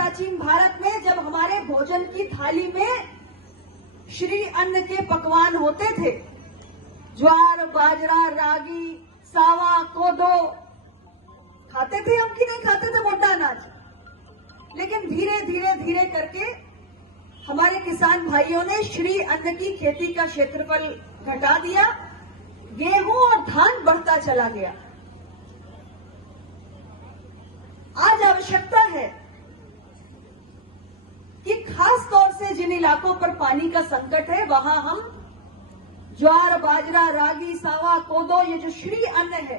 प्राचीन भारत में जब हमारे भोजन की थाली में श्री अन्न के पकवान होते थे, ज्वार, बाजरा, रागी, सावा, कोदो, खाते थे हम कि नहीं खाते थे मोटा अनाज। लेकिन धीरे धीरे धीरे करके हमारे किसान भाइयों ने श्री अन्न की खेती का क्षेत्रफल घटा दिया, गेहूं और धान बढ़ता चला गया। आज आवश्यकता है कि खास तौर से जिन इलाकों पर पानी का संकट है वहां हम ज्वार, बाजरा, रागी, सावा, कोदो, ये जो श्री अन्न है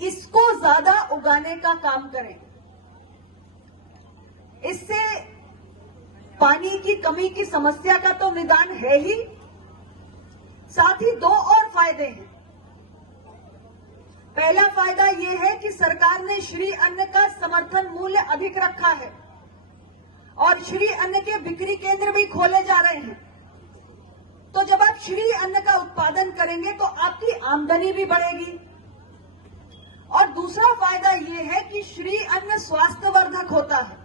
इसको ज्यादा उगाने का काम करें। इससे पानी की कमी की समस्या का तो निदान है ही, साथ ही दो और फायदे हैं। पहला फायदा यह है कि सरकार ने श्री अन्न का समर्थन मूल्य अधिक रखा है और श्री अन्न के बिक्री केंद्र भी खोले जा रहे हैं। तो जब आप श्री अन्न का उत्पादन करेंगे तो आपकी आमदनी भी बढ़ेगी। और दूसरा फायदा यह है कि श्री अन्न स्वास्थ्यवर्धक होता है,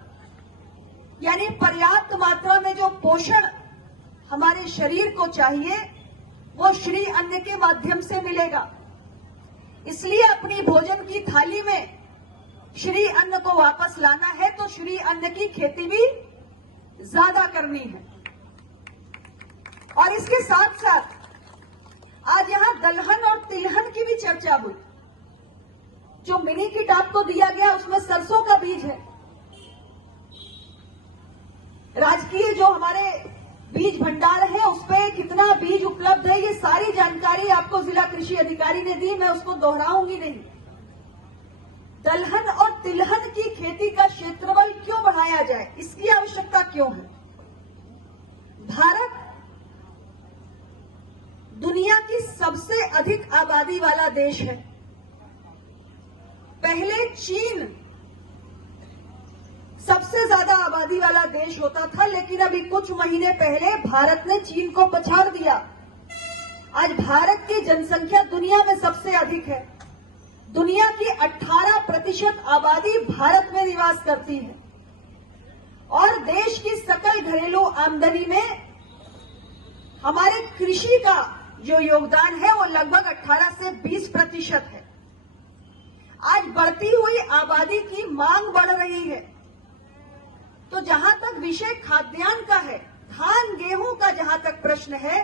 यानी पर्याप्त मात्रा में जो पोषण हमारे शरीर को चाहिए वो श्री अन्न के माध्यम से मिलेगा। इसलिए अपनी भोजन की थाली में श्री अन्न को वापस लाना है तो श्री अन्न की खेती भी ज्यादा करनी है। और इसके साथ साथ आज यहां दलहन और तिलहन की भी चर्चा हुई। जो मिनी किट आपको दिया गया उसमें सरसों का बीज है। राजकीय जो हमारे बीज भंडार है उस पे कितना बीज उपलब्ध है ये सारी जानकारी आपको जिला कृषि अधिकारी ने दी, मैं उसको दोहराऊंगी नहीं। दलहन और तिलहन की खेती का क्षेत्रफल क्यों बढ़ाया जाए, इसकी आवश्यकता क्यों है? भारत दुनिया की सबसे अधिक आबादी वाला देश है। पहले चीन सबसे ज्यादा आबादी वाला देश होता था, लेकिन अभी कुछ महीने पहले भारत ने चीन को पछाड़ दिया। आज भारत की जनसंख्या दुनिया में सबसे अधिक है। दुनिया की 18% आबादी भारत में निवास करती है और देश की सकल घरेलू आमदनी में हमारे कृषि का जो योगदान है वो लगभग 18 से 20% है। आज बढ़ती हुई आबादी की मांग बढ़ रही है, तो जहां तक विषय खाद्यान्न का है, धान गेहूं का जहां तक प्रश्न है,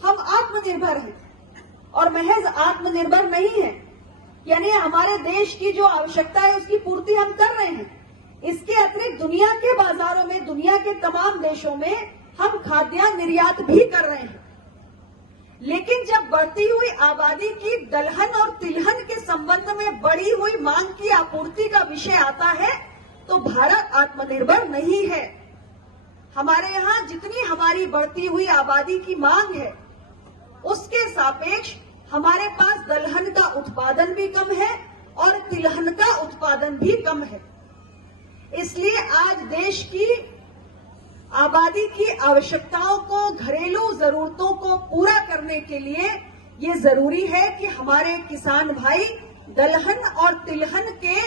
हम आत्मनिर्भर हैं और महज आत्मनिर्भर नहीं है, यानी हमारे देश की जो आवश्यकता है उसकी पूर्ति हम कर रहे हैं। इसके अतिरिक्त दुनिया के बाजारों में, दुनिया के तमाम देशों में हम खाद्यान्न निर्यात भी कर रहे हैं। लेकिन जब बढ़ती हुई आबादी की दलहन और तिलहन के संबंध में बढ़ी हुई मांग की आपूर्ति का विषय आता है तो भारत आत्मनिर्भर नहीं है। हमारे यहां जितनी हमारी बढ़ती हुई आबादी की मांग है उसके सापेक्ष हमारे पास दलहन का उत्पादन भी कम है और तिलहन का उत्पादन भी कम है। इसलिए आज देश की आबादी की आवश्यकताओं को, घरेलू जरूरतों को पूरा करने के लिए ये जरूरी है कि हमारे किसान भाई दलहन और तिलहन के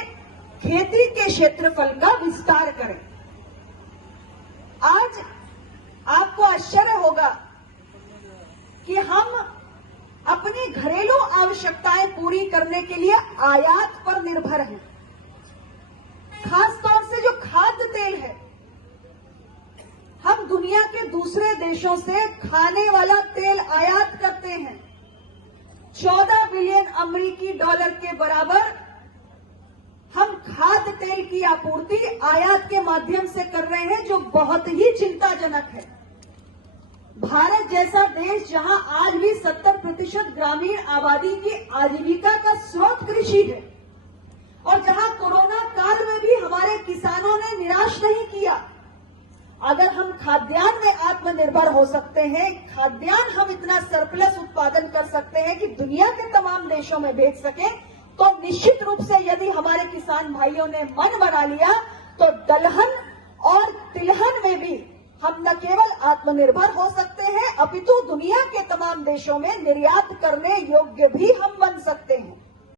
खेती के क्षेत्रफल का विस्तार करें। आज आपको आश्चर्य होगा कि हम अपनी घरेलू आवश्यकताएं पूरी करने के लिए आयात पर निर्भर हैं। खासतौर से जो खाद्य तेल है, हम दुनिया के दूसरे देशों से खाने वाला तेल आयात करते हैं। 14 बिलियन अमेरिकी डॉलर के बराबर हम खाद्य तेल की आपूर्ति आयात के माध्यम से कर रहे हैं, जो बहुत ही चिंताजनक है। भारत जैसा देश जहां आज भी 70% ग्रामीण आबादी की आजीविका का स्रोत कृषि है और जहां कोरोना काल में भी हमारे किसानों ने निराश नहीं किया। अगर हम खाद्यान्न में आत्मनिर्भर हो सकते हैं, खाद्यान्न हम इतना सरप्लस उत्पादन कर सकते हैं कि दुनिया के तमाम देशों में बेच सकें, तो निश्चित रूप से यदि हमारे किसान भाइयों ने मन बना लिया तो दलहन और तिलहन में भी हम न केवल आत्मनिर्भर हो सकते हैं अपितु दुनिया के तमाम देशों में निर्यात करने योग्य भी हम बन सकते हैं।